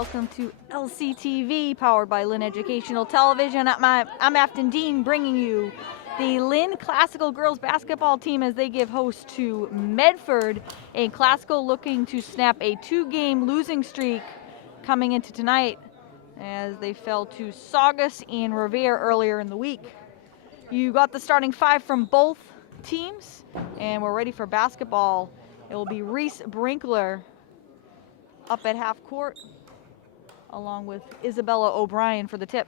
Welcome to LCTV, powered by Lynn Educational Television. I'm Afton Dean, bringing you the Lynn Classical girls basketball team as they give host to Medford. A Classical looking to snap a 2-game losing streak coming into tonight as they fell to Saugus and Revere earlier in the week. You got the starting 5 from both teams, and we're ready for basketball. It will be Reese Brinkler up at half court, along with Isabella O'Brien for the tip.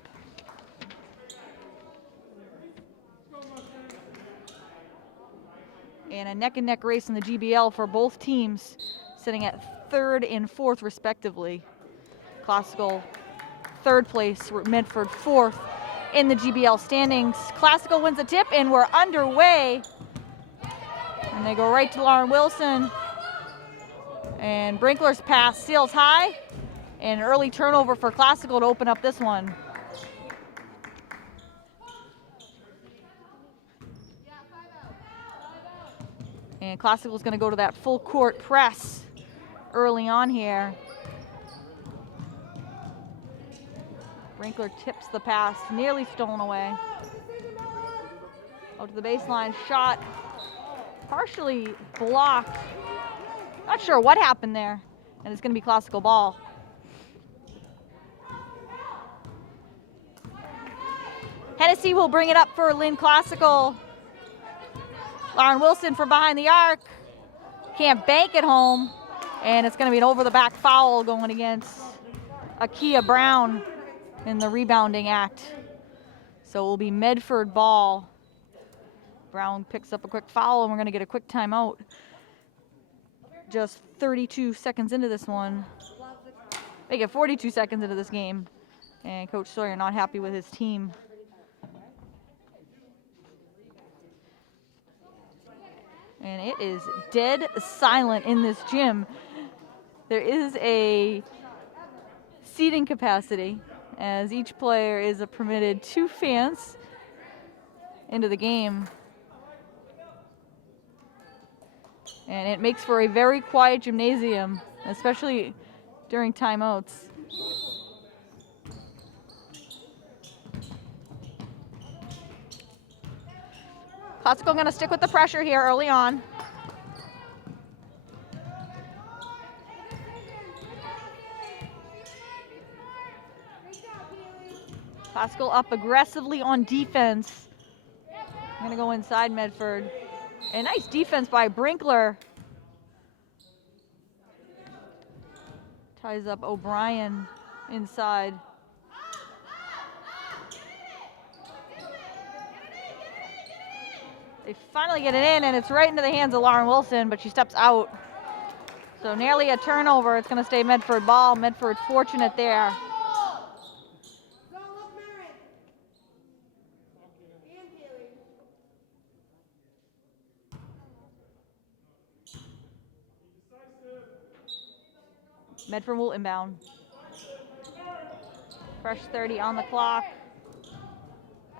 And a neck-and-neck race in the GBL for both teams, sitting at 3rd and 4th respectively. Classical 3rd place, Medford 4th in the GBL standings. Classical wins the tip, and we're underway. And they go right to Lauren Wilson. And Brinkler's pass seals high. And an early turnover for Classical to open up this one. And Classical is going to go to that full court press early on here. Brinkler tips the pass, nearly stolen away. Out to the baseline, shot partially blocked. Not sure what happened there. And it's going to be Classical ball. Hennessy will bring it up for Lynn Classical. Lauren Wilson from behind the arc. Can't bank it home. And it's going to be an over-the-back foul going against Akia Brown in the rebounding act. So it will be Medford ball. Brown picks up a quick foul, and we're going to get a quick timeout. Just 32 seconds into this one. They get 42 seconds into this game. And Coach Sawyer not happy with his team. And it is dead silent in this gym. There is a seating capacity, as each player is permitted 2 fans into the game. And it makes for a very quiet gymnasium, especially during timeouts. Classical going to stick with the pressure here early on. Classical up aggressively on defense. I'm going to go inside Medford. A nice defense by Brinkler. Ties up O'Brien inside. They finally get it in, and it's right into the hands of Lauren Wilson, but she steps out. So nearly a turnover. It's going to stay Medford ball. Medford fortunate there. Medford will inbound. Fresh 30 on the clock.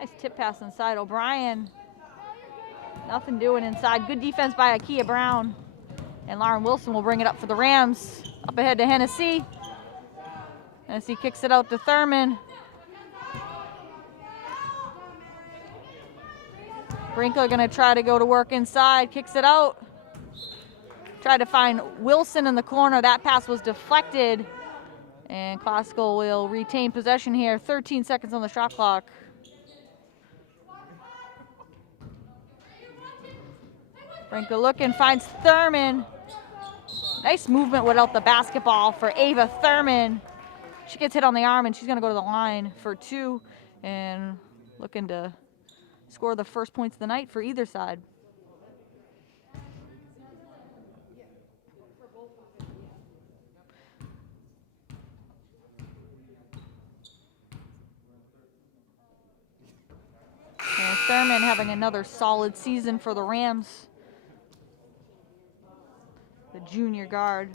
Nice tip pass inside. O'Brien. Nothing doing inside. Good defense by Akia Brown. And Lauren Wilson will bring it up for the Rams. Up ahead to Hennessy. Hennessy kicks it out to Thurman. Brinkler going to try to go to work inside. Kicks it out. Tried to find Wilson in the corner. That pass was deflected. And Classical will retain possession here. 13 seconds on the shot clock. Brinkler looking, finds Thurman. Nice movement without the basketball for Ava Thurman. She gets hit on the arm, and she's going to go to the line for 2. And looking to score the first points of the night for either side. And Thurman having another solid season for the Rams. The junior guard.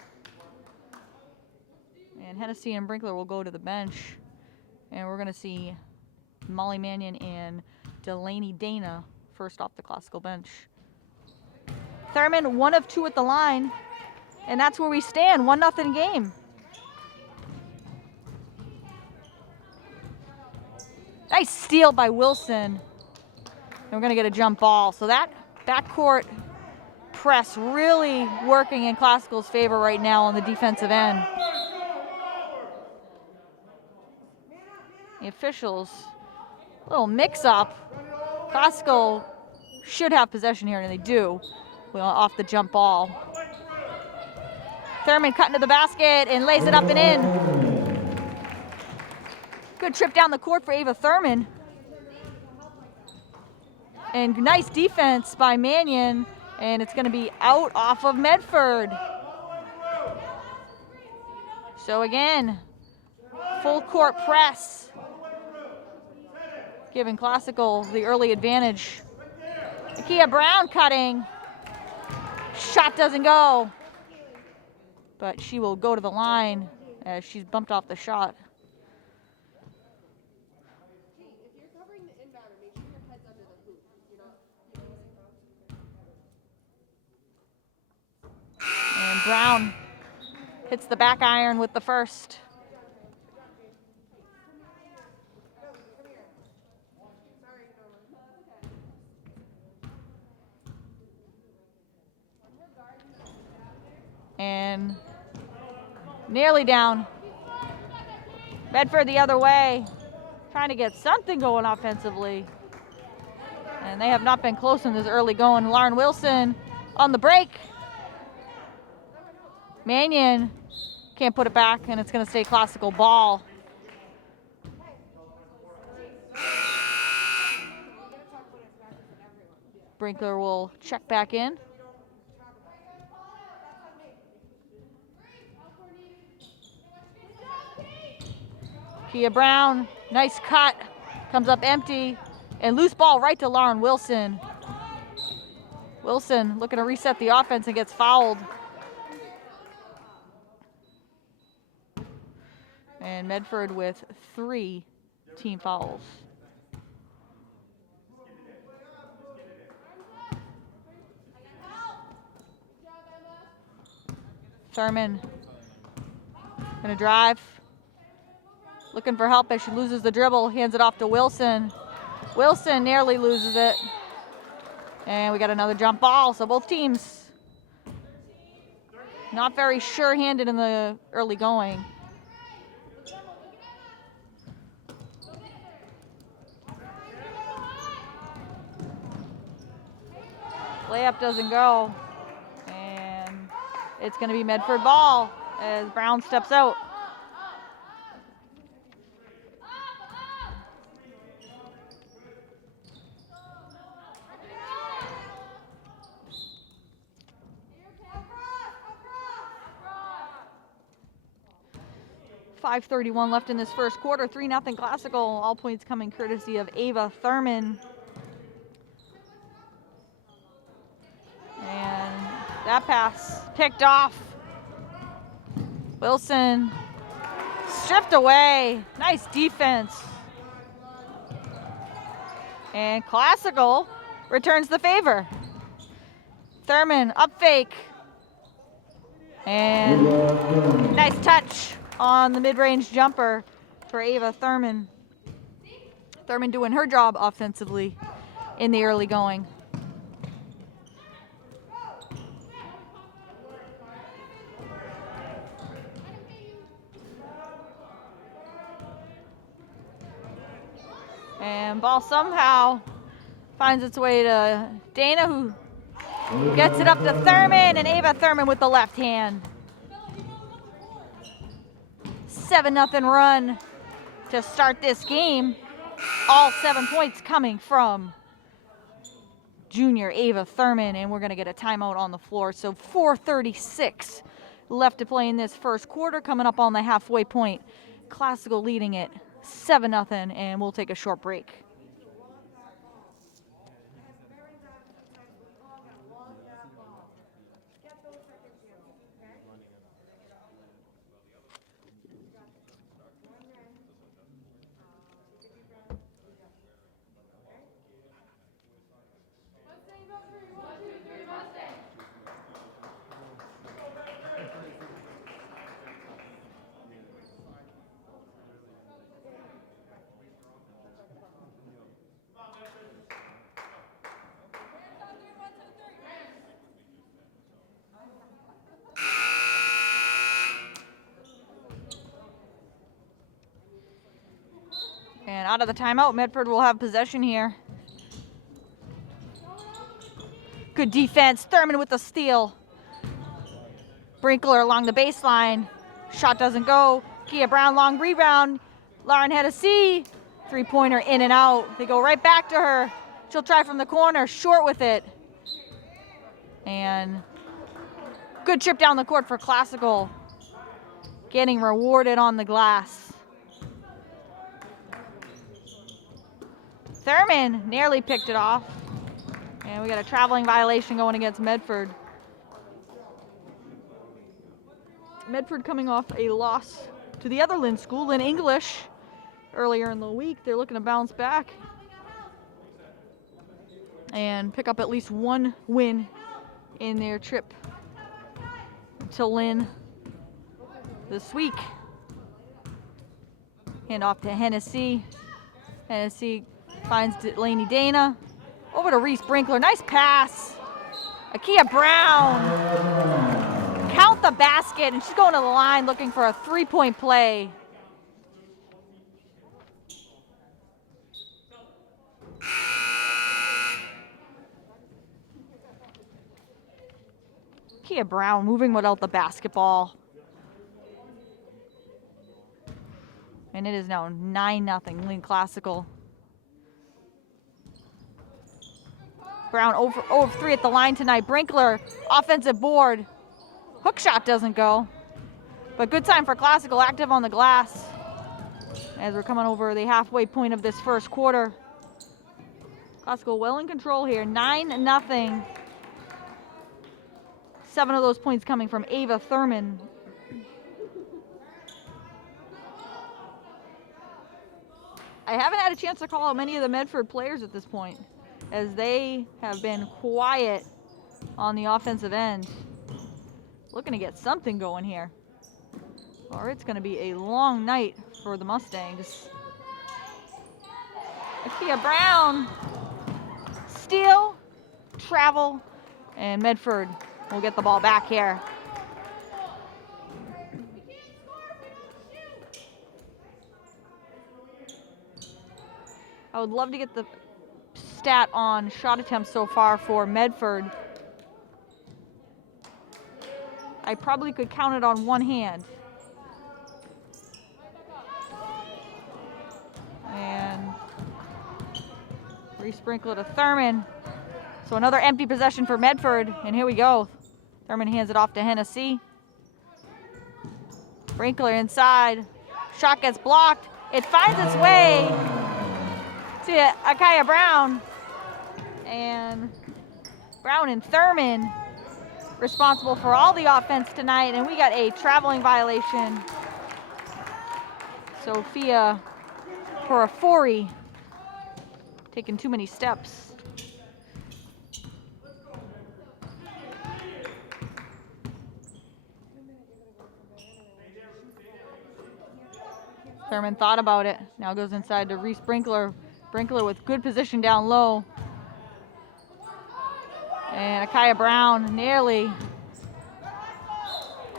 And Hennessy and Brinkler will go to the bench. And we're going to see Molly Mannion and Delaney Dana first off the Classical bench. Thurman 1 of 2 at the line. And that's where we stand, 1-0 game. Nice steal by Wilson. And we're going to get a jump ball. So that backcourt press really working in Classical's favor right now on the defensive end. The officials, a little mix-up. Classical should have possession here, and they do. Well, off the jump ball. Thurman cutting to the basket and lays it up and in. Good trip down the court for Ava Thurman. And nice defense by Mannion, and it's going to be out off of Medford. So again, full court press, giving Classical the early advantage. Nakia Brown cutting. Shot doesn't go, but she will go to the line as she's bumped off the shot. And Brown hits the back iron with the first. And nearly down. Medford the other way, trying to get something going offensively. And they have not been close in this early going. Lauren Wilson on the break. Mannion can't put it back, and it's going to stay Classical ball. Brinkler will check back in. Kia Brown, nice cut, comes up empty, and loose ball right to Lauren Wilson. Wilson looking to reset the offense and gets fouled. And Medford with 3 team fouls. Thurman gonna drive. Looking for help as she loses the dribble, hands it off to Wilson. Wilson nearly loses it. And we got another jump ball, so both teams not very sure-handed in the early going. Layup doesn't go, and it's gonna be Medford ball as Brown steps out. .5:31 left in this first quarter, 3-0 Classical. All points coming courtesy of Ava Thurman. And that pass picked off. Wilson stripped away. Nice defense. And Classical returns the favor. Thurman up fake. And nice touch on the mid-range jumper for Ava Thurman. Thurman doing her job offensively in the early going. And ball somehow finds its way to Dana, who gets it up to Thurman, and Ava Thurman with the left hand. 7-0 run to start this game. All 7 points coming from junior Ava Thurman, and we're going to get a timeout on the floor. So 4:36 left to play in this first quarter, coming up on the halfway point. Classical leading it 7-0, and we'll take a short break. out of the timeout, Medford will have possession here. Good defense. Thurman with the steal. Brinkler along the baseline. Shot doesn't go. Kia Brown, long rebound. Lauren Hennessy. Three-pointer in and out. They go right back to her. She'll try from the corner. Short with it. And good trip down the court for Classical. Getting rewarded on the glass. Thurman nearly picked it off. And we got a traveling violation going against Medford. Medford coming off a loss to the other Lynn school, Lynn English, earlier in the week. They're looking to bounce back and pick up at least one win in their trip to Lynn this week. Hand off to Hennessy. Hennessy finds Delaney Dana. Over to Reese Brinkler. Nice pass. Akia Brown. Count the basket, and she's going to the line looking for a three-point play. Akia Brown moving without the basketball. And it is now 9-0 Lynn Classical. Brown over 3 at the line tonight. Brinkler, offensive board. Hook shot doesn't go. But good time for Classical, active on the glass. As we're coming over the halfway point of this first quarter. Classical well in control here, 9-0. 7 of those points coming from Ava Thurman. I haven't had a chance to call out many of the Medford players at this point, as they have been quiet on the offensive end. Looking to get something going here, or it's going to be a long night for the Mustangs. Akia Brown, steal, travel, and Medford will get the ball back here. I would love to get the stat on shot attempts so far for Medford. I probably could count it on one hand. And re-sprinkle it to Thurman. So another empty possession for Medford, and here we go. Thurman hands it off to Hennessy. Brinkler inside. Shot gets blocked. It finds its way to Akia Brown. And Brown and Thurman responsible for all the offense tonight, and we got a traveling violation. Sophia Porafori taking too many steps. Thurman thought about it. Now goes inside to Reese Brinkler. Brinkler with good position down low. And Akia Brown nearly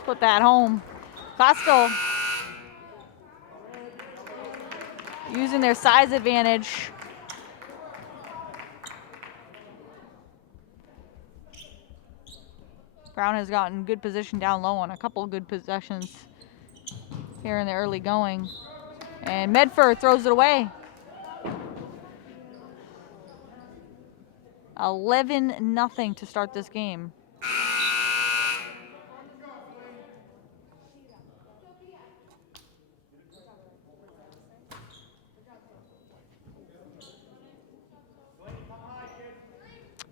put that home. Classical using their size advantage. Brown has gotten good position down low on a couple of good possessions here in the early going. And Medford throws it away. 11-0 to start this game.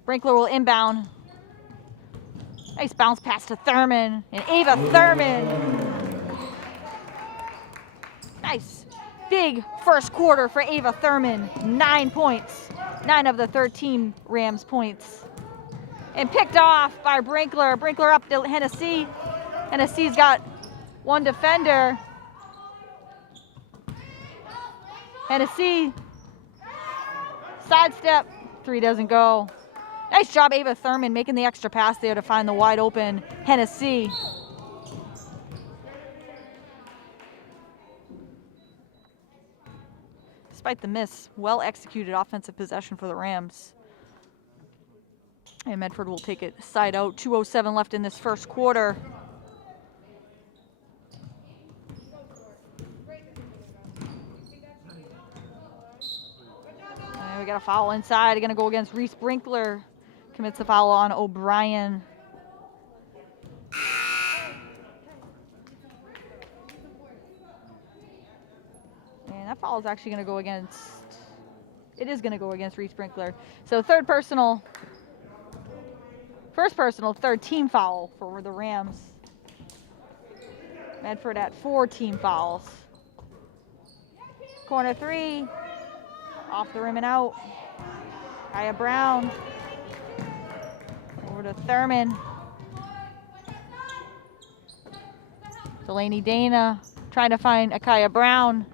Brinkler will inbound. Nice bounce pass to Thurman, and Ava Thurman. Nice big first quarter for Ava Thurman. 9 points. 9 of the 13 Rams points. And picked off by Brinkler. Brinkler up to Hennessy. Hennessy's got one defender. Hennessy. Sidestep. 3 doesn't go. Nice job, Ava Thurman, making the extra pass there to find the wide open Hennessy. despite the miss. Well executed offensive possession for the Rams. And Medford will take it side out. 2:07 left in this first quarter. And we got a foul inside. Going to go against Reese Brinkler. Commits the foul on O'Brien. And that foul is actually going to go against, it is going to go against Reese Brinkler. So first personal, third team foul for the Rams. Medford at 4 team fouls. Corner 3, off the rim and out. Kaya Brown, over to Thurman. Delaney Dana trying to find Akaya Brown,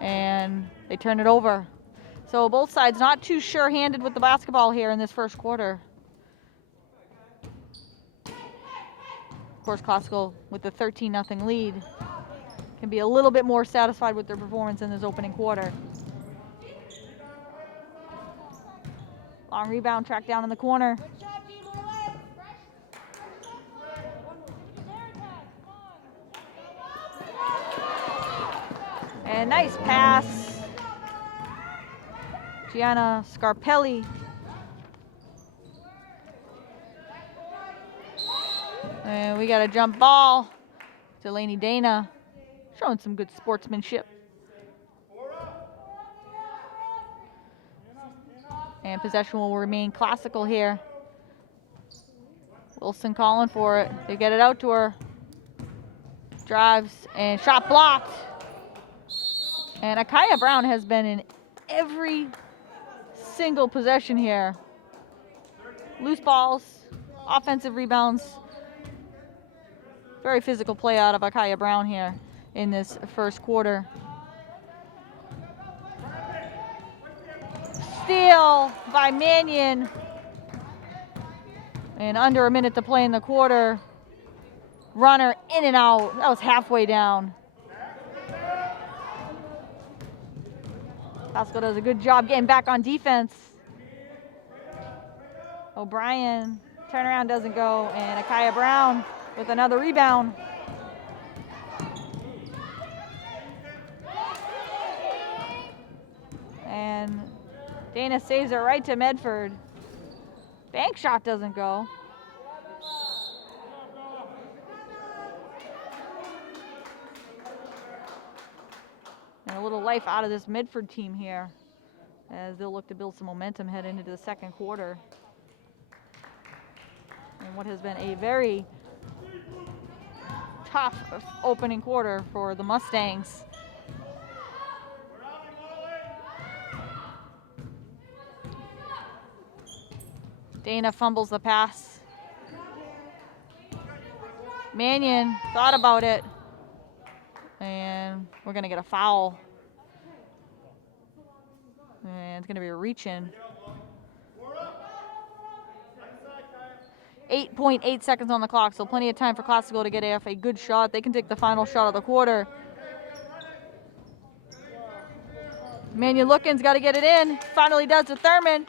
and they turn it over. So both sides not too sure-handed with the basketball here in this first quarter. Of course, Classical with the 13-0 lead can be a little bit more satisfied with their performance in this opening quarter. Long rebound, tracked down in the corner. And nice pass. Gianna Scarpelli. And we got a jump ball. Delaney Dana showing some good sportsmanship. And possession will remain Classical here. Wilson calling for it. They get it out to her. Drives and shot blocked. And Akaya Brown has been in every single possession here. Loose balls, offensive rebounds. Very physical play out of Akaya Brown here in this first quarter. Steal by Mannion. And under a minute to play in the quarter. Runner in and out. That was halfway down. Pascal does a good job getting back on defense. O'Brien, turnaround doesn't go, and Akaya Brown with another rebound. And Dana saves it right to Medford. Bank shot doesn't go. And a little life out of this Medford team here as they'll look to build some momentum heading into the second quarter. And what has been a very tough opening quarter for the Mustangs. Dana fumbles the pass. Mannion thought about it. And we're going to get a foul. And it's going to be a reach-in. 8.8 seconds on the clock, so plenty of time for Classical to get off a good shot. They can take the final shot of the quarter. Mannion Lookin's got to get it in. Finally does to Thurman.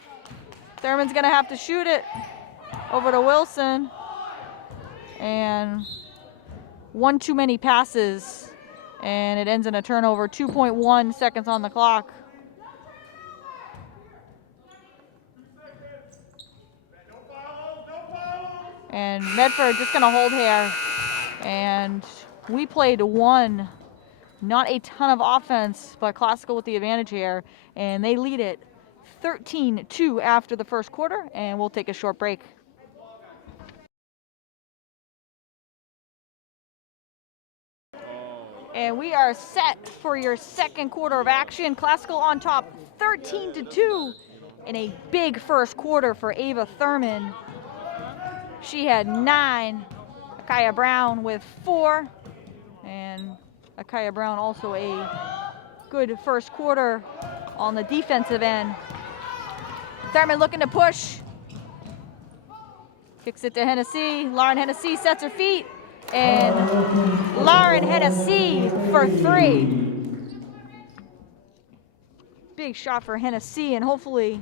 Thurman's going to have to shoot it over to Wilson. And one too many passes. And it ends in a turnover. 2.1 seconds on the clock. And Medford just going to hold here. And we played one. Not a ton of offense, but Classical with the advantage here. And they lead it 13-2 after the first quarter. And we'll take a short break. And we are set for your second quarter of action. Classical on top 13-2 in a big first quarter for Ava Thurman. She had 9. Akaya Brown with 4. And Akaya Brown also a good first quarter on the defensive end. Thurman looking to push. Kicks it to Hennessy. Lauren Hennessy sets her feet. And Lauren Hennessy for 3. big shot for Hennessy, and hopefully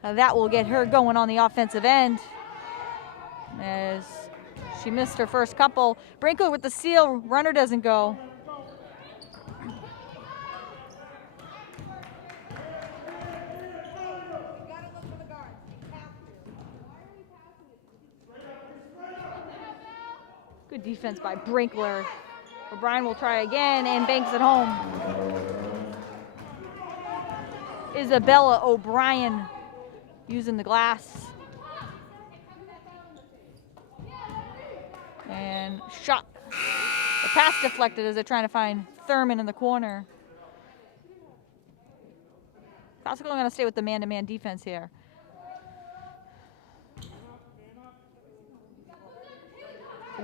that will get her going on the offensive end, as she missed her first couple. Brinkle with the steal, runner doesn't go. Good defense by Brinkler. O'Brien will try again and banks it home. Isabella O'Brien using the glass. And shot. The pass deflected as they're trying to find Thurman in the corner. Classical going to stay with the man-to-man defense here.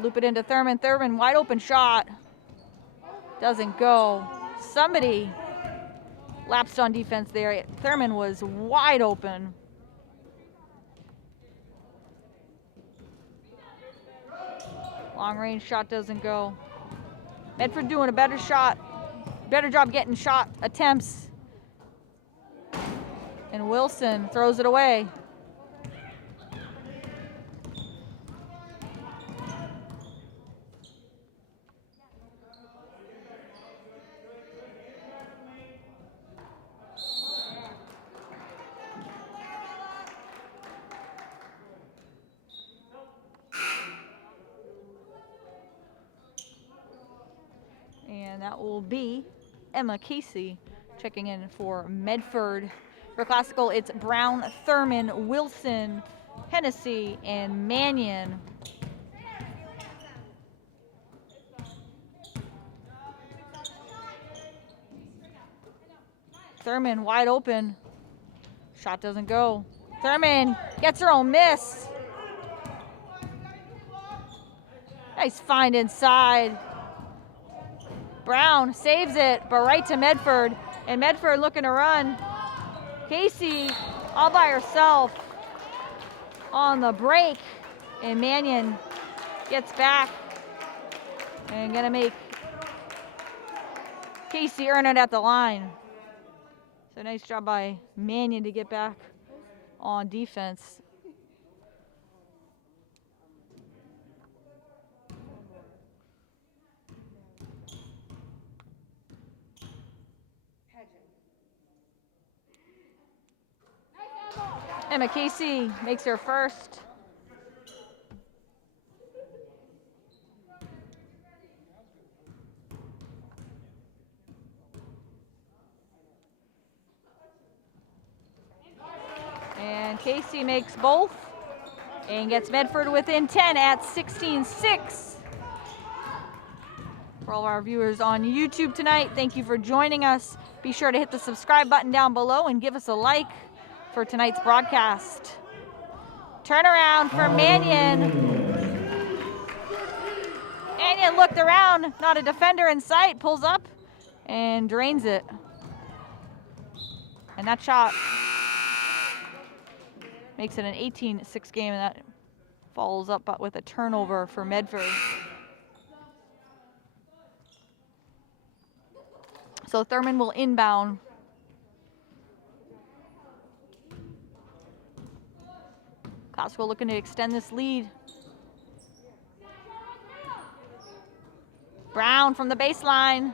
Loop it into Thurman. Thurman, wide open shot. Doesn't go. Somebody lapsed on defense there. Thurman was wide open. Long range shot doesn't go. Medford doing a better job getting shot attempts. And Wilson throws it away. And that will be Emma Casey checking in for Medford. For Classical, it's Brown, Thurman, Wilson, Hennessy, and Mannion. Thurman wide open. Shot doesn't go. Thurman gets her own miss. Nice find inside. Brown saves it, but right to Medford. And Medford looking to run. Casey all by herself on the break. And Mannion gets back and gonna make Casey earn it at the line. So nice job by Mannion to get back on defense. Emma Casey makes her first. And Casey makes both and gets Medford within 10 at 16-6. For all of our viewers on YouTube tonight, thank you for joining us. Be sure to hit the subscribe button down below and give us a like for tonight's broadcast. Turnaround for Mannion. Mannion looked around, not a defender in sight, pulls up and drains it. And that shot makes it an 18-6 game, and that follows up with a turnover for Medford. So Thurman will inbound. Classical looking to extend this lead. Brown from the baseline.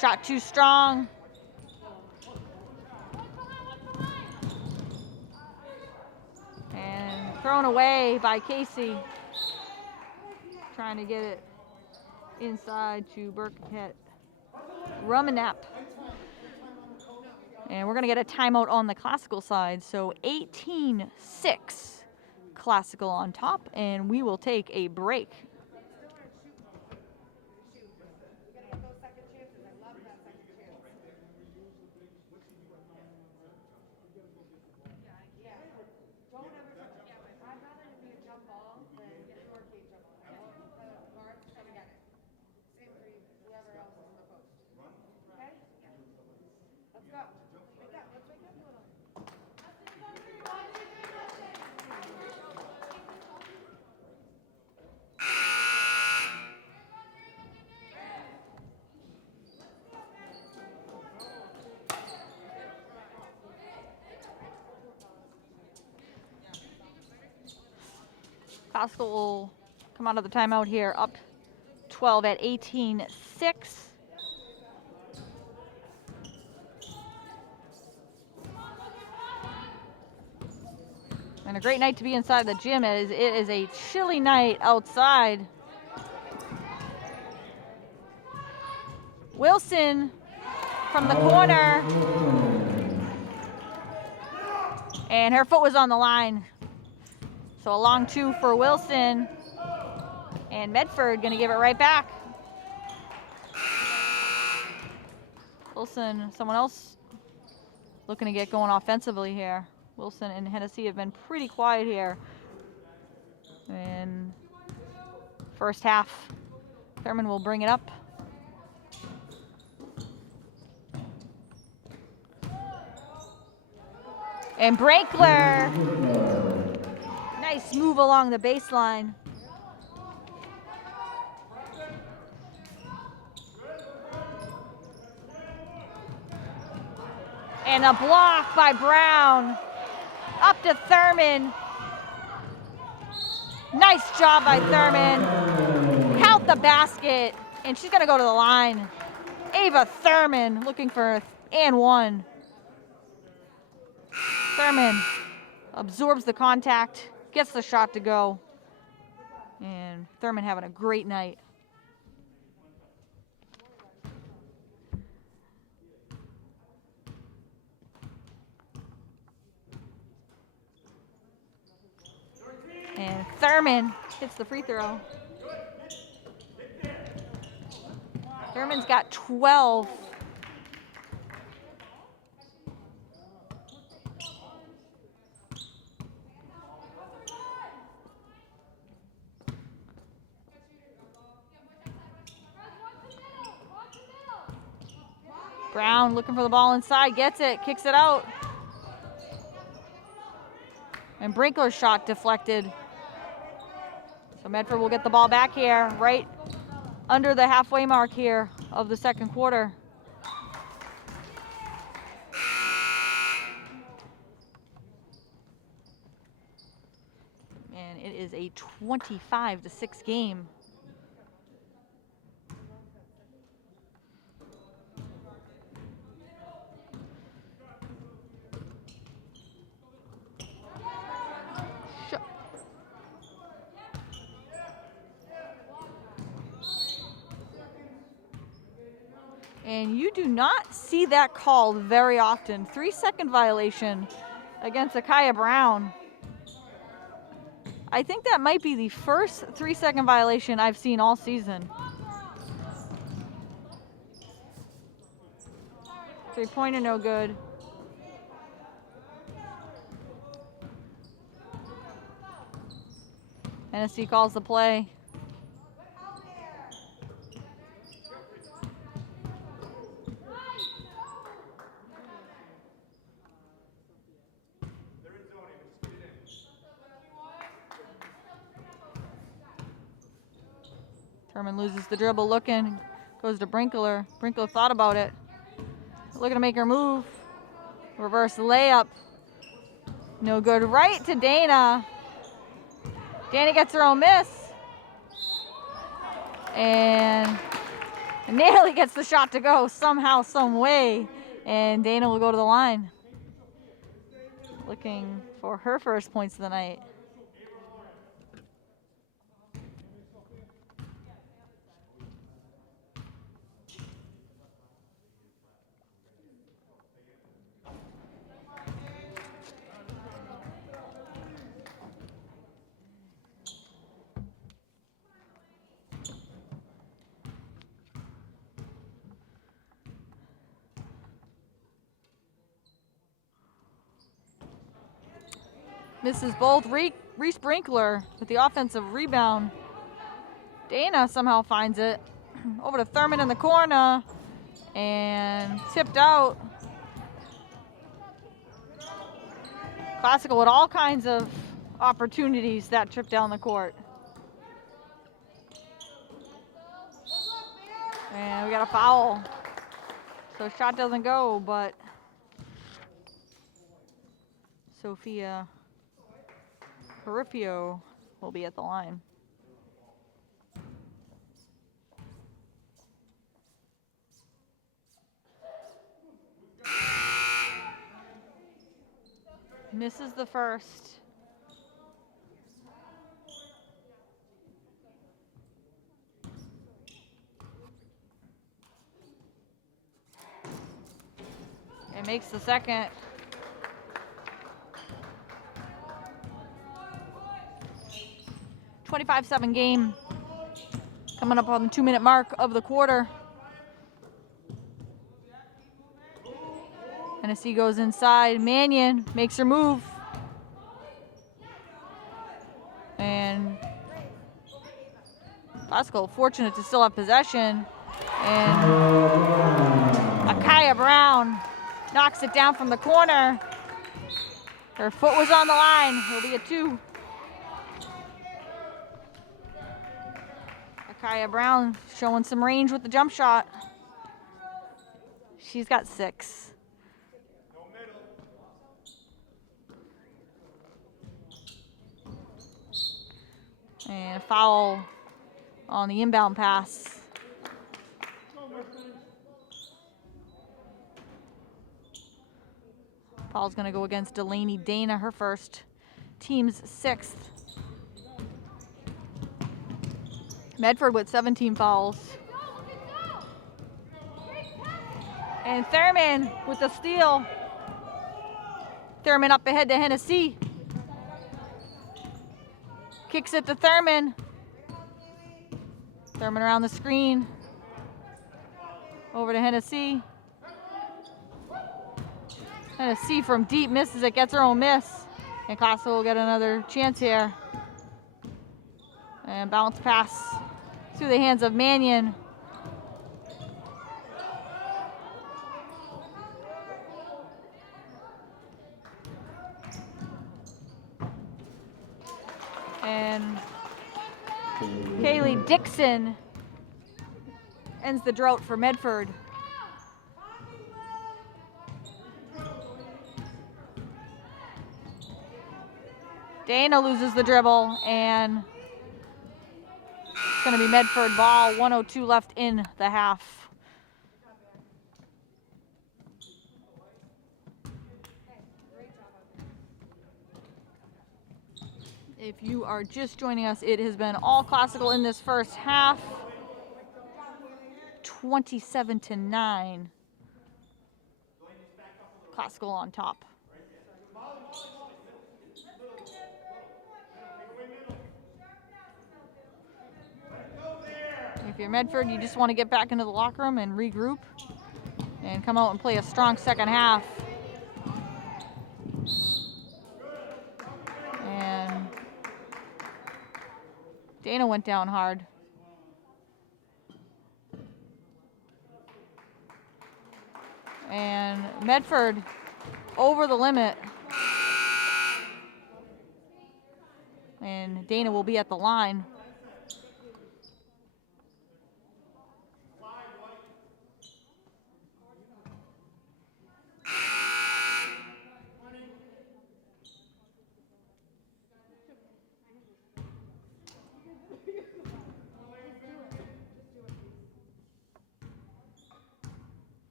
Shot too strong. And thrown away by Casey. Trying to get it inside to Burkett Rumenap. And we're going to get a timeout on the Classical side. So 18-6 Classical on top, and we will take a break. Classical will come out of the timeout here, up 12 at 18-6. And a great night to be inside the gym as it is a chilly night outside. Wilson from the corner. And her foot was on the line. So a long 2 for Wilson. And Medford gonna give it right back. Wilson, someone else looking to get going offensively here. Wilson and Hennessy have been pretty quiet here in first half. Thurman will bring it up. And Brankler, nice move along the baseline. And a block by Brown. Up to Thurman. Nice job by Thurman. Count the basket. And she's going to go to the line. Ava Thurman looking for and 1. Thurman absorbs the contact, gets the shot to go. And Thurman having a great night. And Thurman hits the free throw. Thurman's got 12. Brown looking for the ball inside, gets it, kicks it out. And Brinkler's shot deflected. So Medford will get the ball back here, right under the halfway mark here of the second quarter. And it is a 25-6 game. And you do not see that called very often. 3-second violation against Akaya Brown. I think that might be the first 3-second violation I've seen all season. 3-pointer no good. Hennessy calls the play. Thurman loses the dribble, looking, goes to Brinkler. Brinkler thought about it. Looking to make her move. Reverse layup. No good. Right to Dana. Dana gets her own miss. And nearly gets the shot to go somehow, some way. And Dana will go to the line. Looking for her first points of the night. Misses both. Reese Brinkler with the offensive rebound. Dana somehow finds it. Over to Thurman in the corner. And tipped out. Classical with all kinds of opportunities that trip down the court. And we got a foul. So shot doesn't go, but Sophia Perifio will be at the line. Misses the first. And makes the second. .25-7 game. Coming up on the 2-minute mark of the quarter. Tennessee goes inside. Mannion makes her move. And Classical fortunate to still have possession. And Akaya Brown knocks it down from the corner. Her foot was on the line. It'll be a 2. Akaya Brown showing some range with the jump shot. She's got 6. And a foul on the inbound pass. Foul's going to go against Delaney Dana, her first, team's 6th. Medford with 17 fouls. And Thurman with the steal. Thurman up ahead to Hennessy. Kicks it to Thurman. Thurman around the screen. Over to Hennessy. Hennessy from deep misses it, gets her own miss. And Classical will get another chance here. And bounce pass through the hands of Mannion. And Kaylee Dixon ends the drought for Medford. Dana loses the dribble, and it's going to be Medford ball. 1:02 left in the half. If you are just joining us, it has been all Classical in this first half. 27-9. Classical on top. If you're Medford, you just want to get back into the locker room and regroup and come out and play a strong second half. And Dana went down hard. And Medford over the limit. And Dana will be at the line.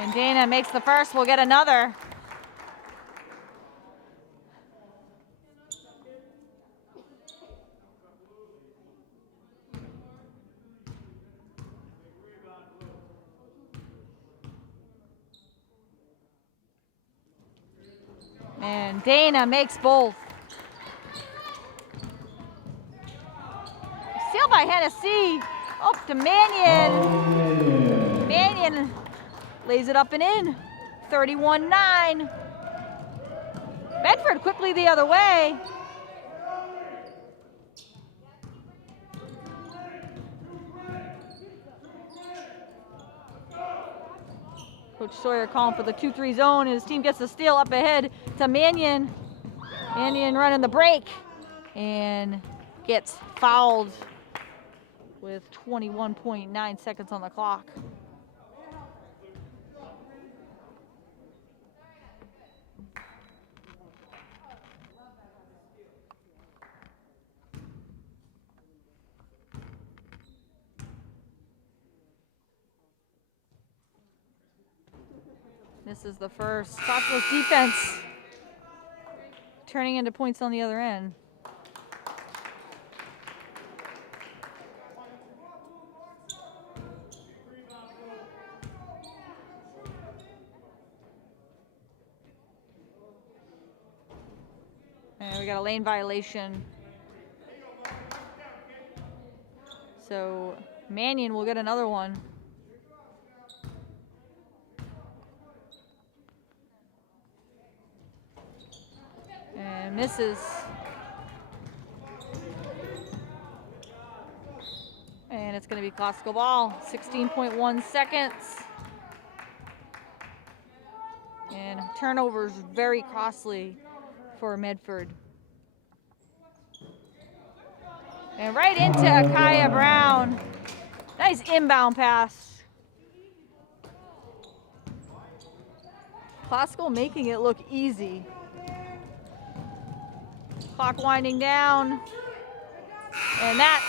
And Dana makes the first, we'll get another. And Dana makes both. Steal by Hennessy, up to Mannion. Mannion lays it up and in, 31-9. Medford quickly the other way. Coach Sawyer calling for the 2-3 zone. His team gets the steal up ahead to Mannion. Mannion running the break and gets fouled with 21.9 seconds on the clock. Misses the first. Classical's defense turning into points on the other end. And we got a lane violation. So Mannion will get another one. And misses. And it's going to be classical ball. 16.1 seconds. And turnovers very costly for Medford. And right into Akaya Brown. Nice inbound pass. Classical making it look easy. Clock winding down. And that's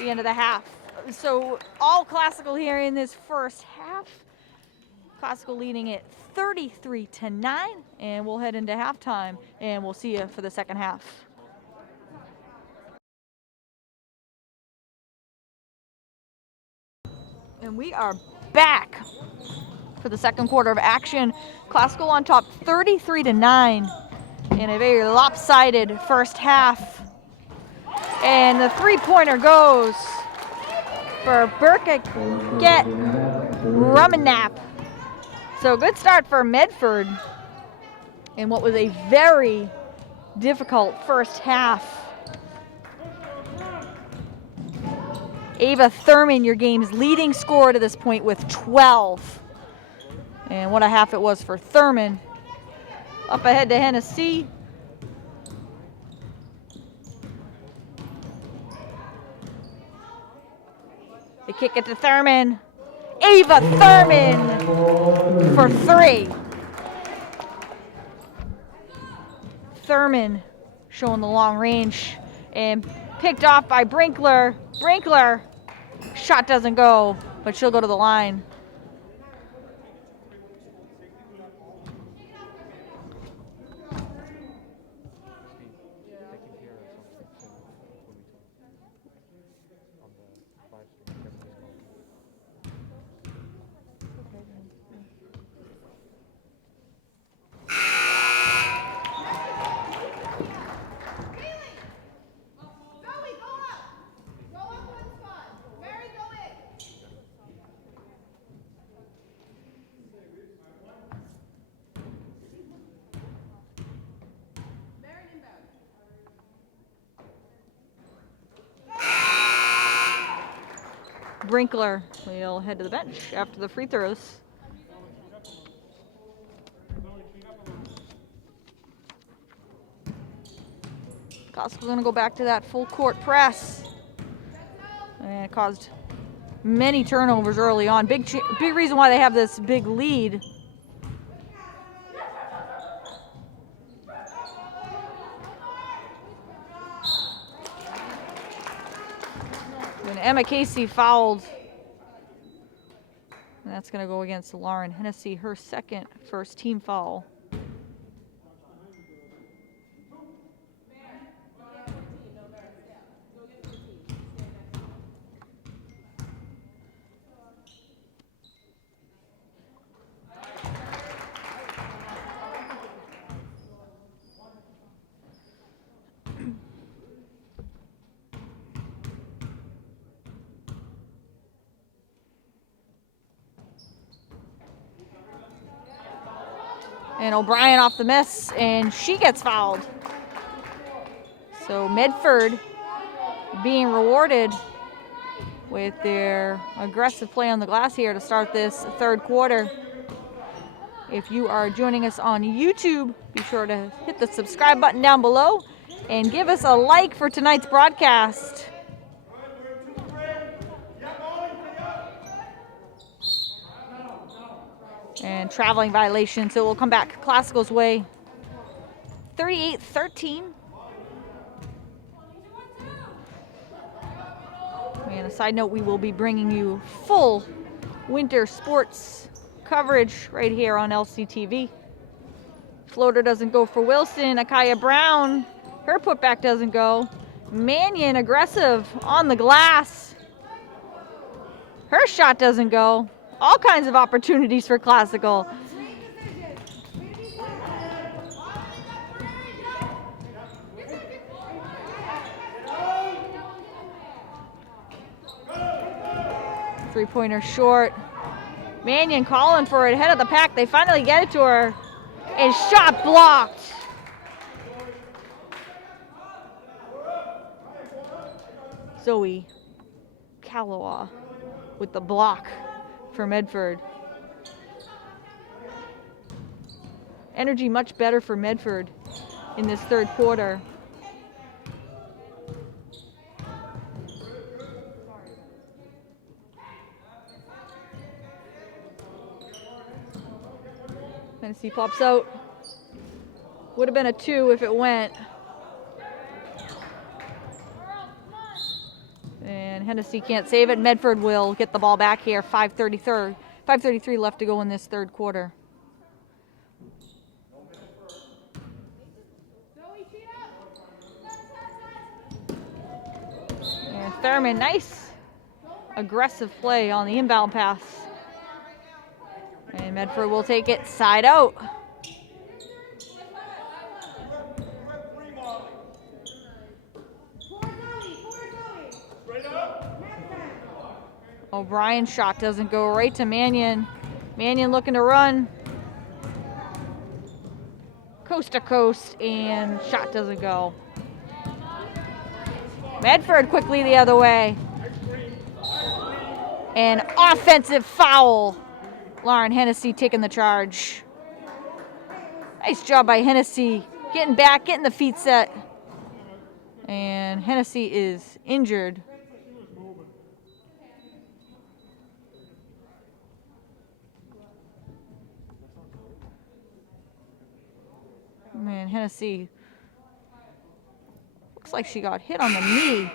the end of the half. So all Classical here in this first half. Classical leading it 33-9. And we'll head into halftime and we'll see you for the second half. And we are back for the second quarter of action. Classical on top 33-9 in a very lopsided first half. And the three-pointer goes for Burkett Rummenap. So good start for Medford in what was a very difficult first half. Ava Thurman, your game's leading scorer to this point with 12. And what a half it was for Thurman. Up ahead to Hennessy. They kick it to Thurman. Ava Thurman for three. Thurman showing the long range and picked off by Brinkler. Brinkler, shot doesn't go, but she'll go to the line. Brinkler will head to the bench after the free throws. Classical's going to go back to that full court press. And it caused many turnovers early on. Big reason why they have this big lead. When Emma Casey fouled, and that's going to go against Lauren Hennessy, her second first team foul. And O'Brien off the miss, and she gets fouled. So Medford being rewarded with their aggressive play on the glass here to start this third quarter. If you are joining us on YouTube, be sure to hit the subscribe button down below and give us a like for tonight's broadcast. And traveling violation, so we'll come back Classical's way. 38-13. And a side note, we will be bringing you full winter sports coverage right here on LCTV. Floater doesn't go for Wilson. Akaya Brown, her putback doesn't go. Mannion aggressive on the glass. Her shot doesn't go. All kinds of opportunities for Classical. Three-pointer short. Mannion calling for it, head of the pack. They finally get it to her. And shot blocked. Zoe Kalawa with the block for Medford. Energy much better for Medford in this third quarter. Hennessy pops out. Would have been a 2 if it went. And Hennessy can't save it. Medford will get the ball back here. 5:33 left to go in this third quarter. And Thurman, nice aggressive play on the inbound pass. And Medford will take it side out. O'Brien's shot doesn't go, right to Mannion. Mannion looking to run. Coast to coast, and shot doesn't go. Medford quickly the other way. And offensive foul. Lauren Hennessy taking the charge. Nice job by Hennessy. Getting back, getting the feet set. And Hennessy is injured. Man, Hennessy looks like she got hit on the knee.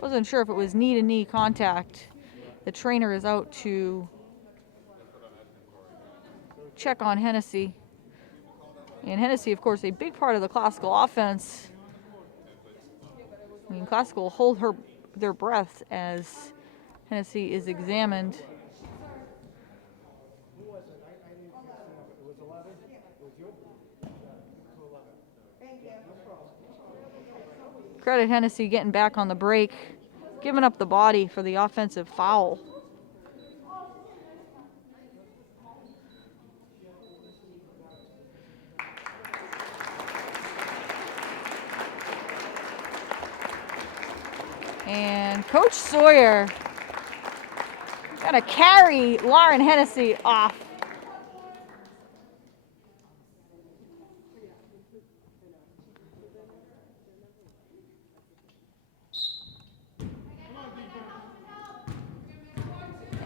Wasn't sure if it was knee-to-knee contact. The trainer is out to check on Hennessy. And Hennessy, of course, a big part of the Classical offense. I mean, Classical will hold their breath as Hennessy is examined. Credit Hennessy getting back on the break, giving up the body for the offensive foul. And Coach Sawyer gonna carry Lauren Hennessy off.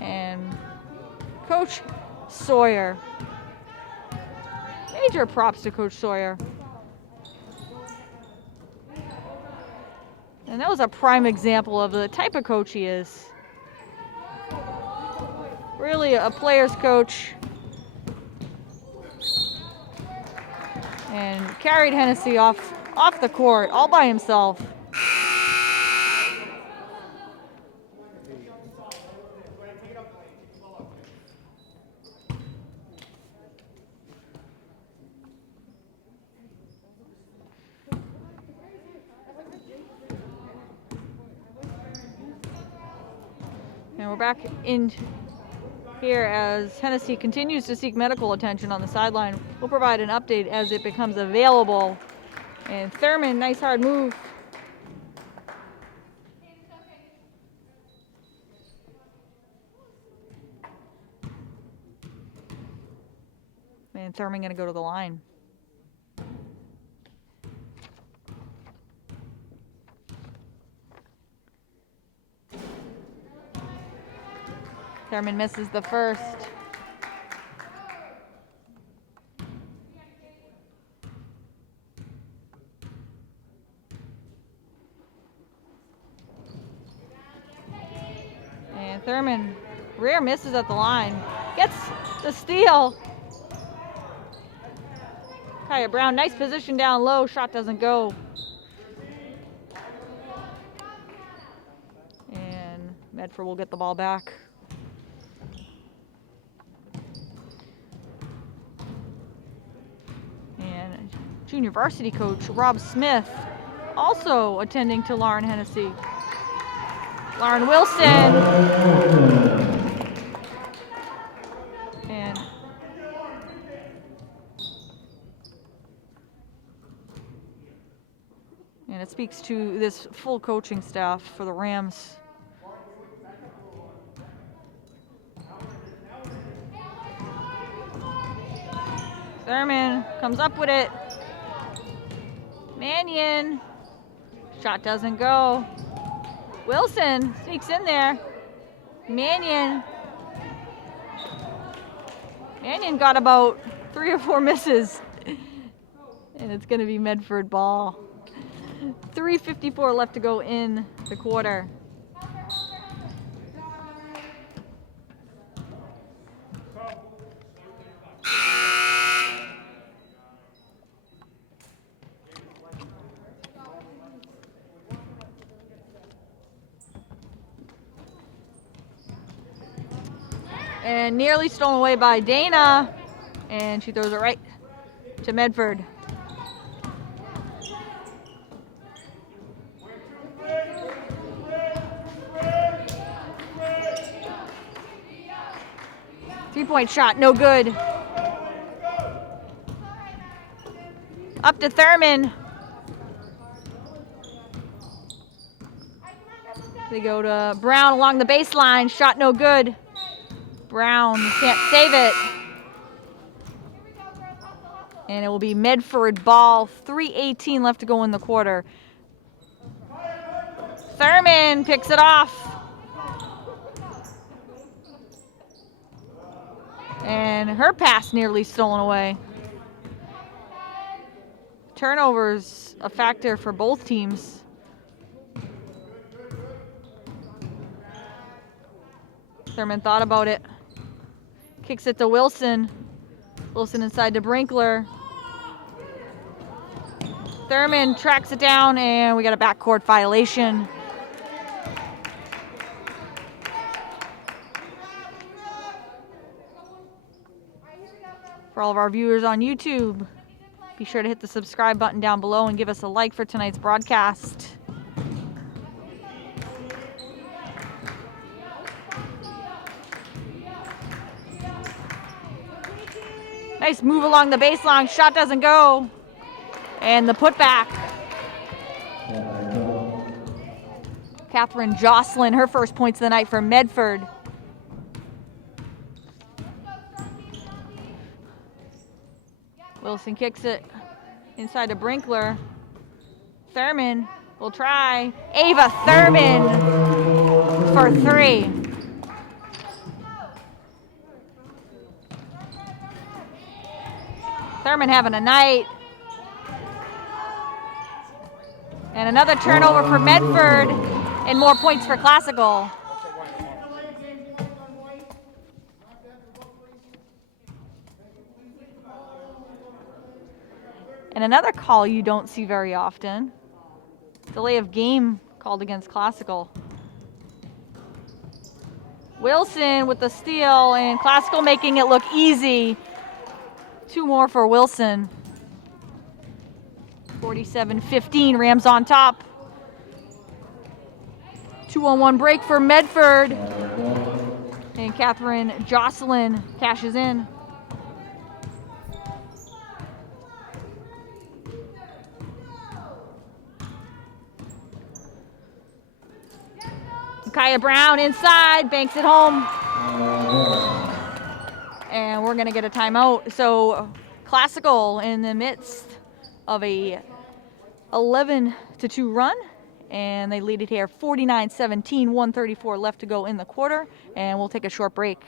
And Coach Sawyer, major props to Coach Sawyer. And that was a prime example of the type of coach he is. Really a player's coach. And carried Hennessy off the court all by himself. And we're back in here as Hennessy continues to seek medical attention on the sideline. We'll provide an update as it becomes available. And Thurman, nice hard move. And Thurman gonna go to the line. Thurman misses the first. And Thurman, rare misses at the line. Gets the steal. Kaya Brown, nice position down low. Shot doesn't go. And Medford will get the ball back. And junior varsity coach Rob Smith also attending to Lauren Hennessy. Lauren Wilson. And it speaks to this full coaching staff for the Rams. Thurman comes up with it. Mannion. Shot doesn't go. Wilson sneaks in there. Mannion got about 3 or 4 misses. And it's going to be Medford ball. 3:54 left to go in the quarter. And nearly stolen away by Dana. And she throws it right to Medford. Three-point shot, no good. Up to Thurman. They go to Brown along the baseline. Shot no good. Brown can't save it. And it will be Medford ball. 3:18 left to go in the quarter. Thurman picks it off. And her pass nearly stolen away. Turnovers a factor for both teams. Thurman thought about it. Kicks it to Wilson. Wilson inside to Brinkler. Thurman tracks it down, and we got a backcourt violation. For all of our viewers on YouTube, be sure to hit the subscribe button down below and give us a like for tonight's broadcast. Nice move along the baseline. Shot doesn't go. And the putback. Catherine Jocelyn, her first points of the night for Medford. Wilson kicks it inside to Brinkler. Thurman will try. Ava Thurman for 3. Thurman having a night. And another turnover for Medford and more points for Classical. And another call you don't see very often. Delay of game called against Classical. Wilson with the steal, and Classical making it look easy. 2 more for Wilson. 47-15, Rams on top. 2-on-1 break for Medford. And Catherine Jocelyn cashes in. Kaya Brown inside, banks it home. And we're gonna get a timeout. So Classical in the midst of a 11-2 run, and they lead it here 49-17, 1:34 left to go in the quarter, and we'll take a short break.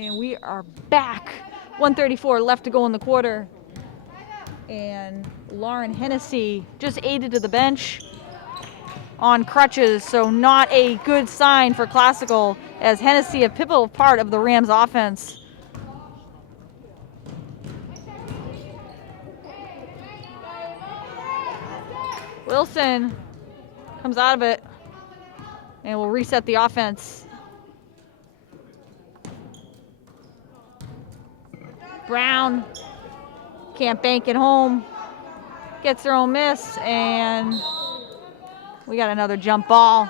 And we are back. 1:34 left to go in the quarter. And Lauren Hennessy just aided to the bench on crutches, so not a good sign for Classical, as Hennessy, a pivotal part of the Rams offense. Wilson comes out of it and will reset the offense. Brown can't bank it home, gets her own miss, and we got another jump ball.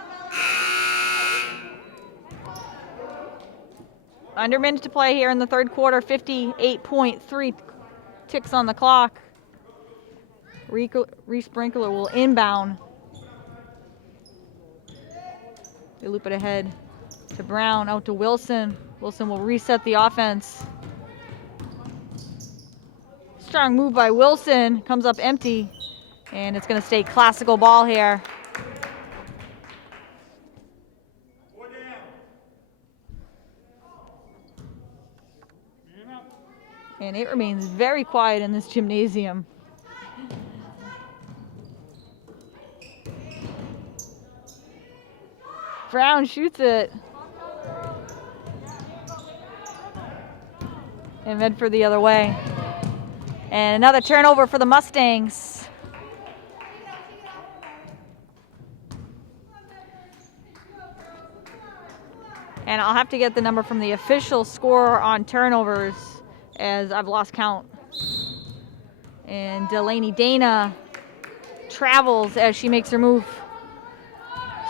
Under a minute to play here in the third quarter, 58.3 ticks on the clock. Reese Brinkler will inbound. They loop it ahead to Brown, out to Wilson. Wilson will reset the offense. Strong move by Wilson, comes up empty, and it's going to stay Classical ball here. And it remains very quiet in this gymnasium. Brown shoots it. And Medford the other way. And another turnover for the Mustangs. And I'll have to get the number from the official score on turnovers, as I've lost count. And Delaney Dana travels as she makes her move.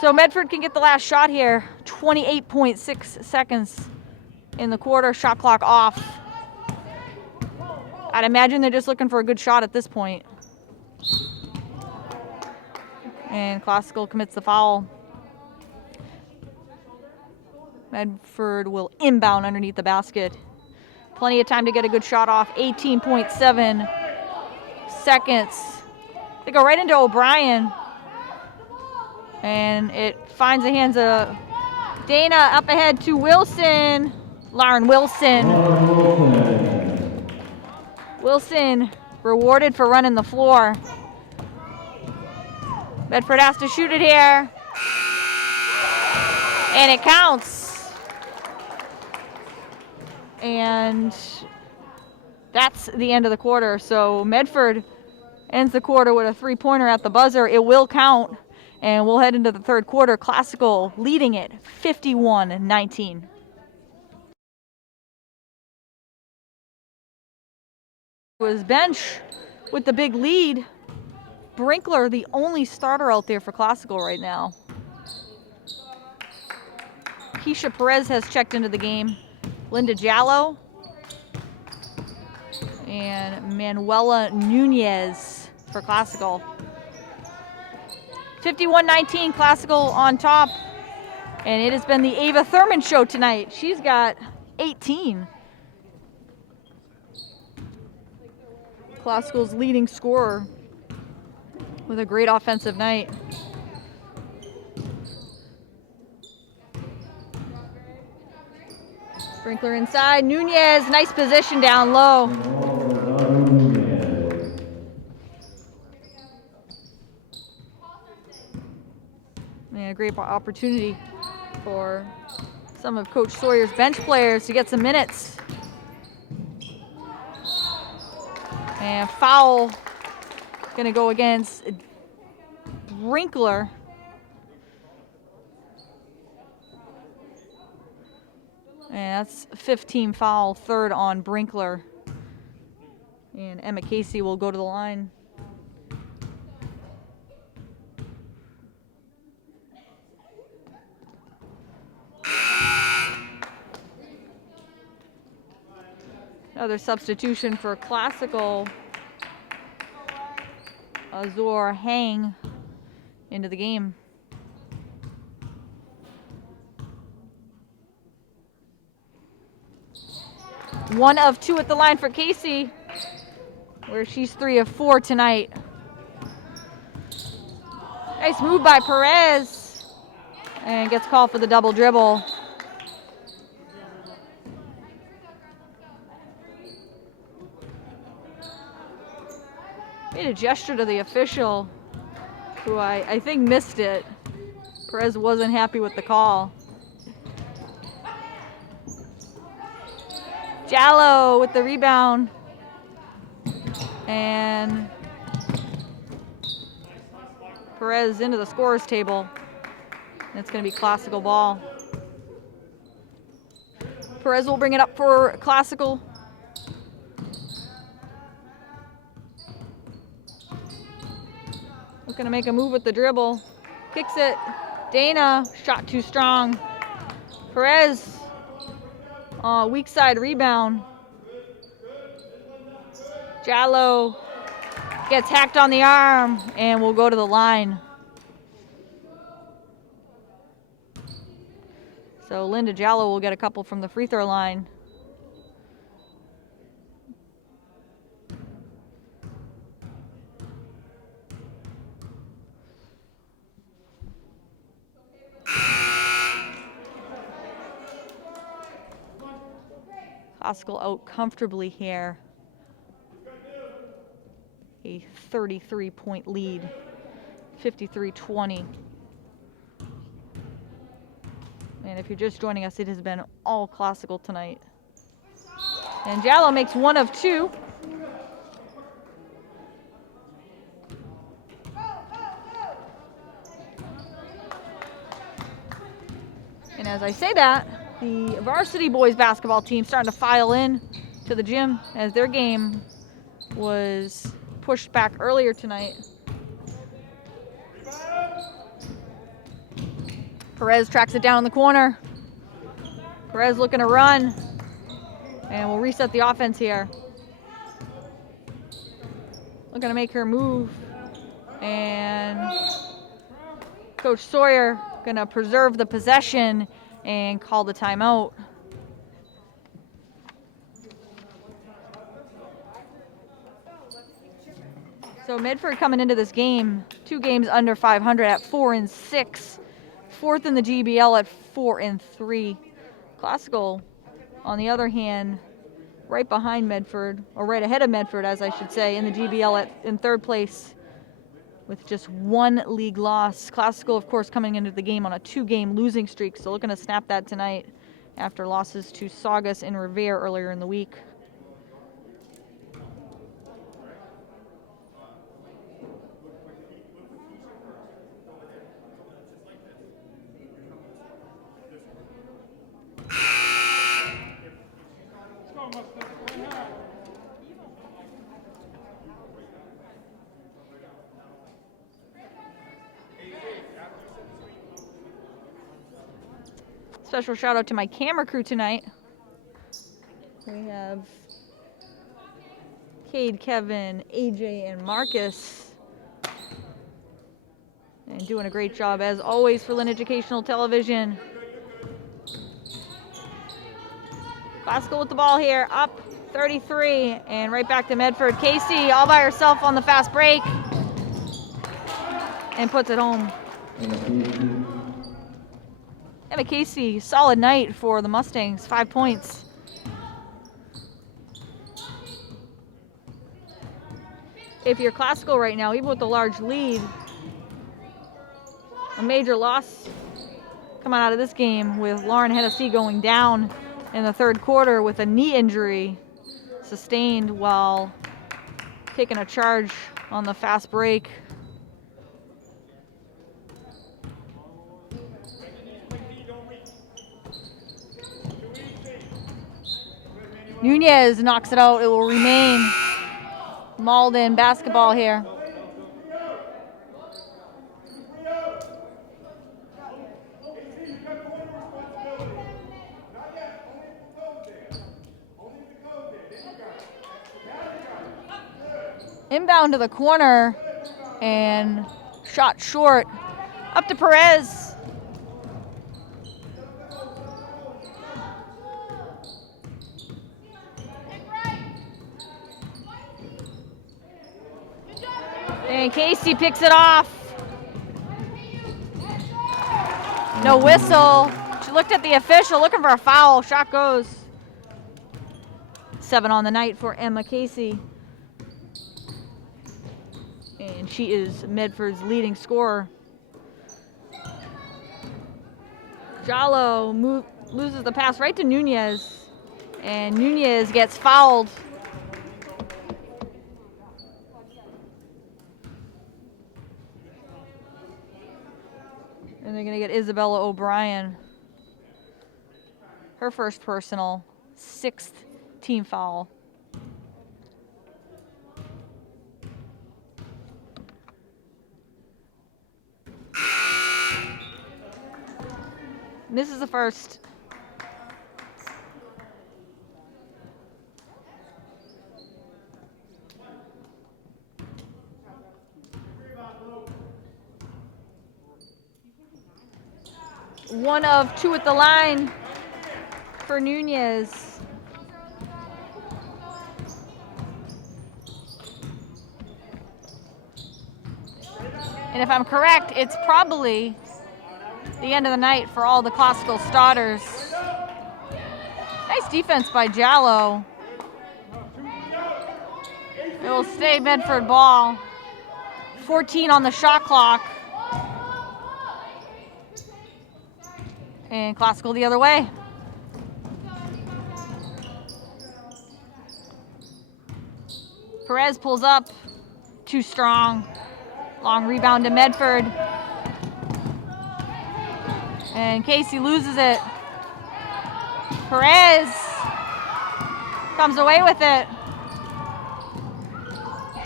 So Medford can get the last shot here. 28.6 seconds in the quarter, shot clock off. I'd imagine they're just looking for a good shot at this point. And Classical commits the foul. Medford will inbound underneath the basket. Plenty of time to get a good shot off. 18.7 seconds. They go right into O'Brien. And it finds the hands of Dana, up ahead to Wilson. Lauren Wilson. Wilson rewarded for running the floor. Medford has to shoot it here. And it counts. And that's the end of the quarter. So Medford ends the quarter with a three-pointer at the buzzer. It will count. And we'll head into the third quarter. Classical leading it 51-19. Was bench with the big lead. Brinkler, the only starter out there for Classical right now. Keisha Perez has checked into the game. Linda Jallo and Manuela Nunez for Classical. 51-19, Classical on top. And it has been the Ava Thurman show tonight. She's got 18. Classical's leading scorer with a great offensive night. Sprinkler inside. Nunez, nice position down low. And a great opportunity for some of Coach Sawyer's bench players to get some minutes. And foul gonna go against Brinkler. And that's 15 foul, third on Brinkler. And Emma Casey will go to the line. Another substitution for Classical. Azor Hang into the game. One of two at the line for Casey, where she's 3 of 4 tonight. Nice move by Perez, and gets called for the double dribble. Made a gesture to the official, who I think missed it. Perez wasn't happy with the call. Jallo with the rebound. And Perez into the scorer's table. And it's going to be Classical ball. Perez will bring it up for Classical. Looking to make a move with the dribble. Kicks it. Dana, shot too strong. Perez, weak side rebound. Jallo gets hacked on the arm and will go to the line. So Lynn Jallo will get a couple from the free throw line. Classical out comfortably here. A 33-point lead, 53-20. And if you're just joining us, it has been all Classical tonight. And Jallo makes one of two. And as I say that, the varsity boys basketball team starting to file in to the gym as their game was pushed back earlier tonight. Perez tracks it down in the corner. Perez looking to run. And we'll reset the offense here. Looking to make her move. And Coach Sawyer gonna preserve the possession and call the timeout. So Medford coming into this game, 2 games under 500 at 4-6, 4th in the GBL at 4-3. Classical, on the other hand, right behind Medford, or right ahead of Medford, as I should say, in the GBL in 3rd place with just 1 league loss. Classical, of course, coming into the game on a 2-game losing streak, so looking to snap that tonight after losses to Saugus and Revere earlier in the week. Special shout out to my camera crew tonight. We have Cade, Kevin, AJ, and Marcus. And doing a great job as always for Lynn Educational Television. Classical with the ball here, up 33, and right back to Medford. Casey all by herself on the fast break and puts it home. Emma Casey, solid night for the Mustangs, 5 points. If you're Classical right now, even with the large lead, a major loss coming out of this game with Lauren Hennessy going down in the 3rd quarter with a knee injury sustained while taking a charge on the fast break. Nunez knocks it out. It will remain Malden basketball here. Inbound to the corner and shot short. Up to Perez. And Casey picks it off. No whistle. She looked at the official looking for a foul. Shot goes. 7 on the night for Emma Casey. And she is Medford's leading scorer. Jallo loses the pass right to Nunez, and Nunez gets fouled. And they're going to get Isabella O'Brien her first personal, 6th team foul. Misses the first. One of two at the line for Nunez. And if I'm correct, it's probably the end of the night for all the classical starters. Nice defense by Jallo. It will stay Medford ball. 14 on the shot clock. And classical the other way. Perez pulls up. Too strong. Long rebound to Medford. And Casey loses it. Perez comes away with it.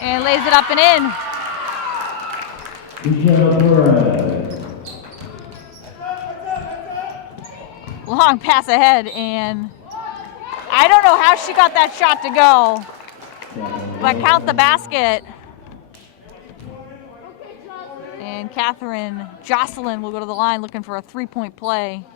And lays it up and in. Long pass ahead, and I don't know how she got that shot to go, but count the basket. And Catherine Jocelyn will go to the line looking for a 3-point play.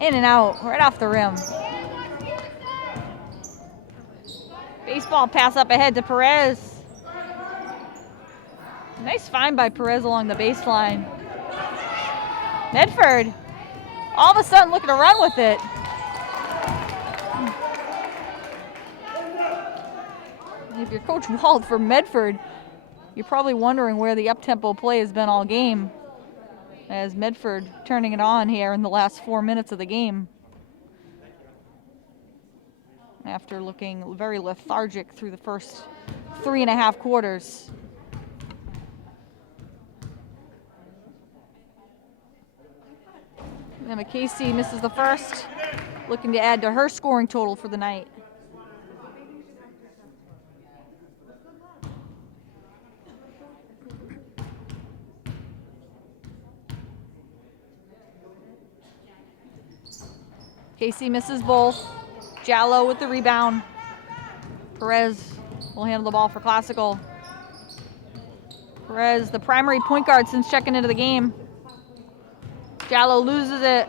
In and out, right off the rim. Baseball pass up ahead to Perez. Nice find by Perez along the baseline. Medford, all of a sudden looking to run with it. If you're Coach Wald for Medford, you're probably wondering where the up-tempo play has been all game, as Medford turning it on here in the last 4 minutes of the game, after looking very lethargic through the first 3.5 quarters. Emma Casey misses the first, looking to add to her scoring total for the night. Casey misses both. Jallo with the rebound. Perez will handle the ball for Classical. Perez, the primary point guard since checking into the game. Jallo loses it.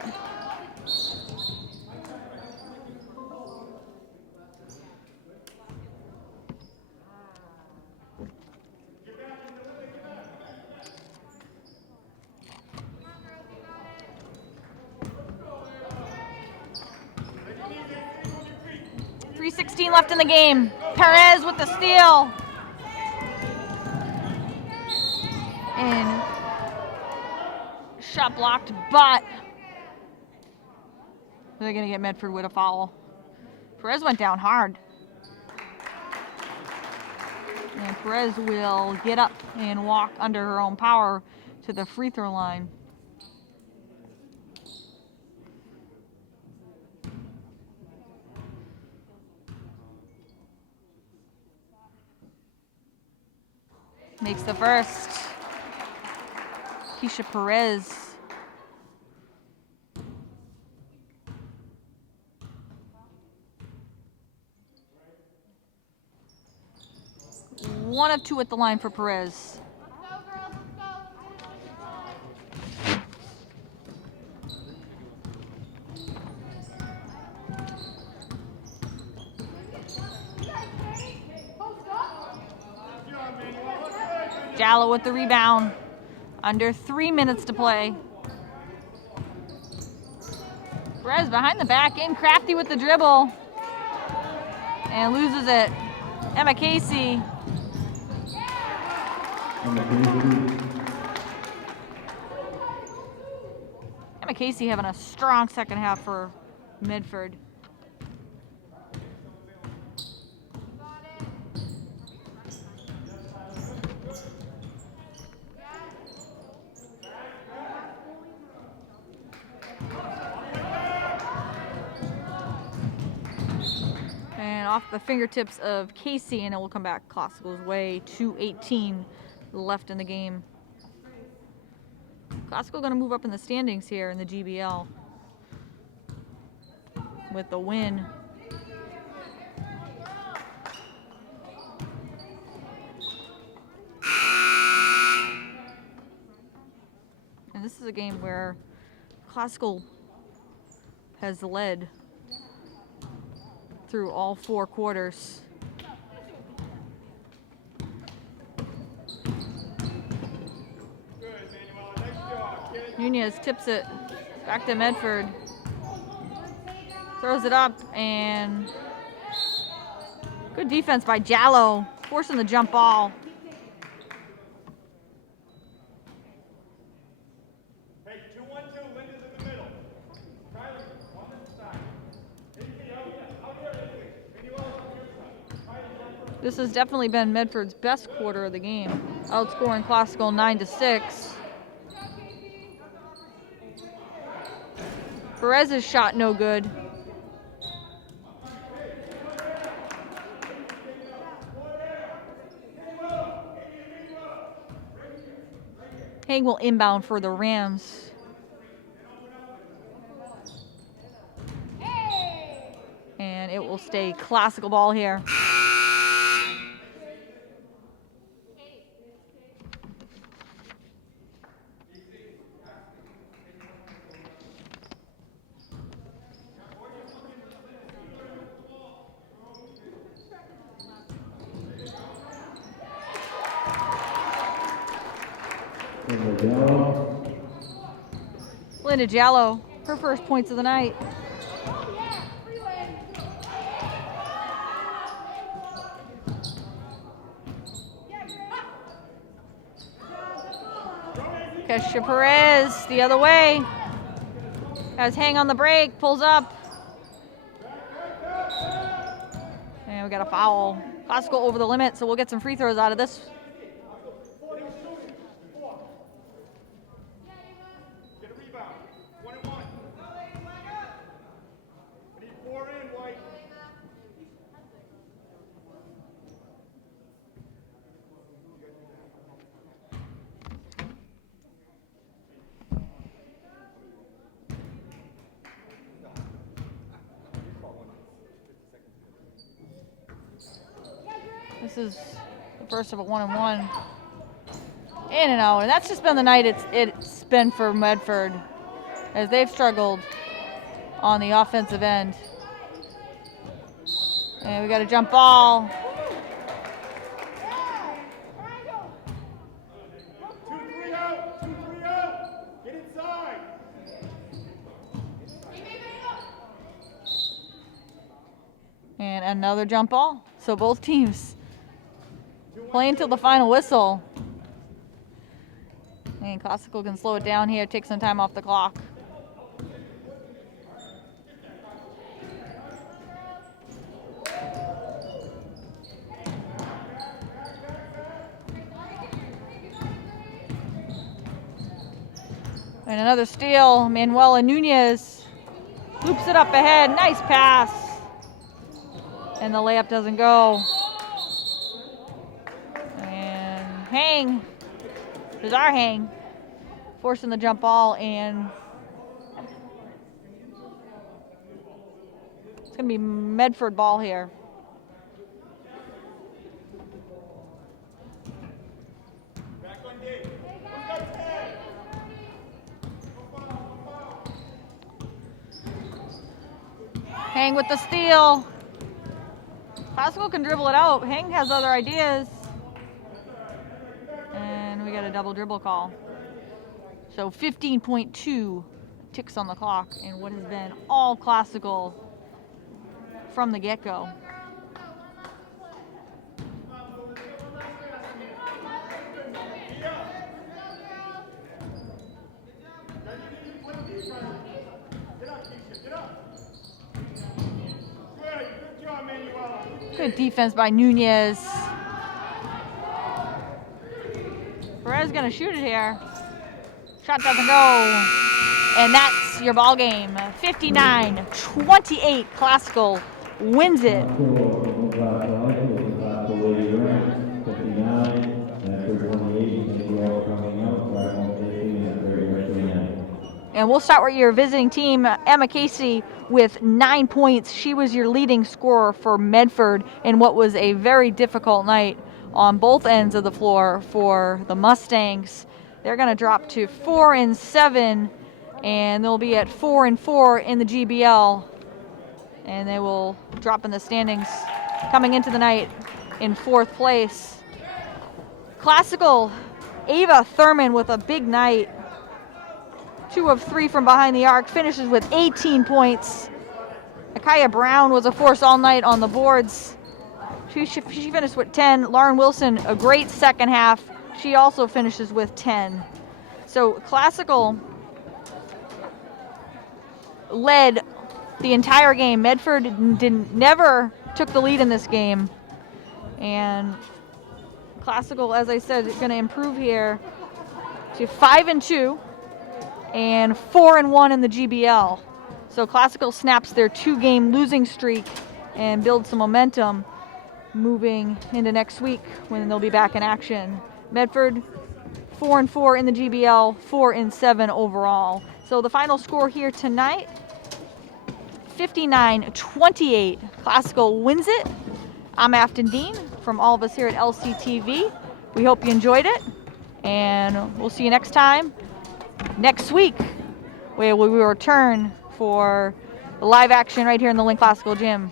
.3:16 left in the game. Perez with the steal. And shot blocked, but they're going to get Medford with a foul. Perez went down hard. And Perez will get up and walk under her own power to the free throw line. Makes the first. Keisha Perez. One of two at the line for Perez. Jallo with the rebound. Under 3 minutes to play. Perez behind the back, in crafty with the dribble. And loses it. Emma Casey. Emma Casey having a strong second half for Medford. And off the fingertips of Casey, and it will come back Classical's way. 2:18 left in the game. Classical going to move up in the standings here in the GBL with the win. And this is a game where Classical has led through all 4 quarters. Nunez tips it back to Medford. Throws it up, and good defense by Jallo, forcing the jump ball. Hey, 2-1-2, Lynn is in the middle. Tyler, on this side. This has definitely been Medford's best quarter of the game, outscoring Classical 9-6. Perez's shot no good. Haig will inbound for the Rams. And it will stay Classical ball here. Lynn Jallo, her first points of the night. Kesha Perez the other way. Has Hang on the break, pulls up. And we got a foul. Classical over the limit, so we'll get some free throws out of this. Get a rebound. 1-1. We need 4 in, White. This is the first of a 1-on-1. In and out, and that's just been the night it's been for Medford, as they've struggled on the offensive end. And we got a jump ball. 2-3 out. 2-3 out. Get inside. And another jump ball. So both teams playing till the final whistle. And Classical can slow it down here, take some time off the clock. And another steal. Manuela Nunez loops it up ahead. Nice pass. And the layup doesn't go. And Hang. There's our Hang. Forcing the jump ball, and it's going to be Medford ball here. Back on D. Who's got 10? Hang with the steal. Classical can dribble it out. Hang has other ideas. And get a double dribble call. So 15.2 ticks on the clock in what has been all classical from the get-go. Good defense by Nunez. Perez gonna shoot it here. Shot doesn't go. And that's your ball game. 59-28. Classical wins it. And we'll start with your visiting team, Emma Casey, with 9 points. She was your leading scorer for Medford in what was a very difficult night on both ends of the floor for the Mustangs. They're going to drop to 4-7, and they'll be at 4-4 in the GBL. And they will drop in the standings coming into the night in 4th place. Classical, Ava Thurman with a big night. 2 of 3 from behind the arc, finishes with 18 points. Akaya Brown was a force all night on the boards. She finished with 10. Lauren Wilson, a great second half. She also finishes with 10. So Classical led the entire game. Medford never took the lead in this game. And Classical, as I said, is going to improve here to 5-2 and 4-1 in the GBL. So Classical snaps their 2-game losing streak and builds some momentum moving into next week when they'll be back in action. Medford 4-4 in the GBL, 4-7 overall. So the final score here tonight, 59-28. Classical wins it. I'm Afton Dean from all of us here at LCTV. We hope you enjoyed it, and we'll see you next time, next week, where we will return for live action right here in the Lynn Classical Gym.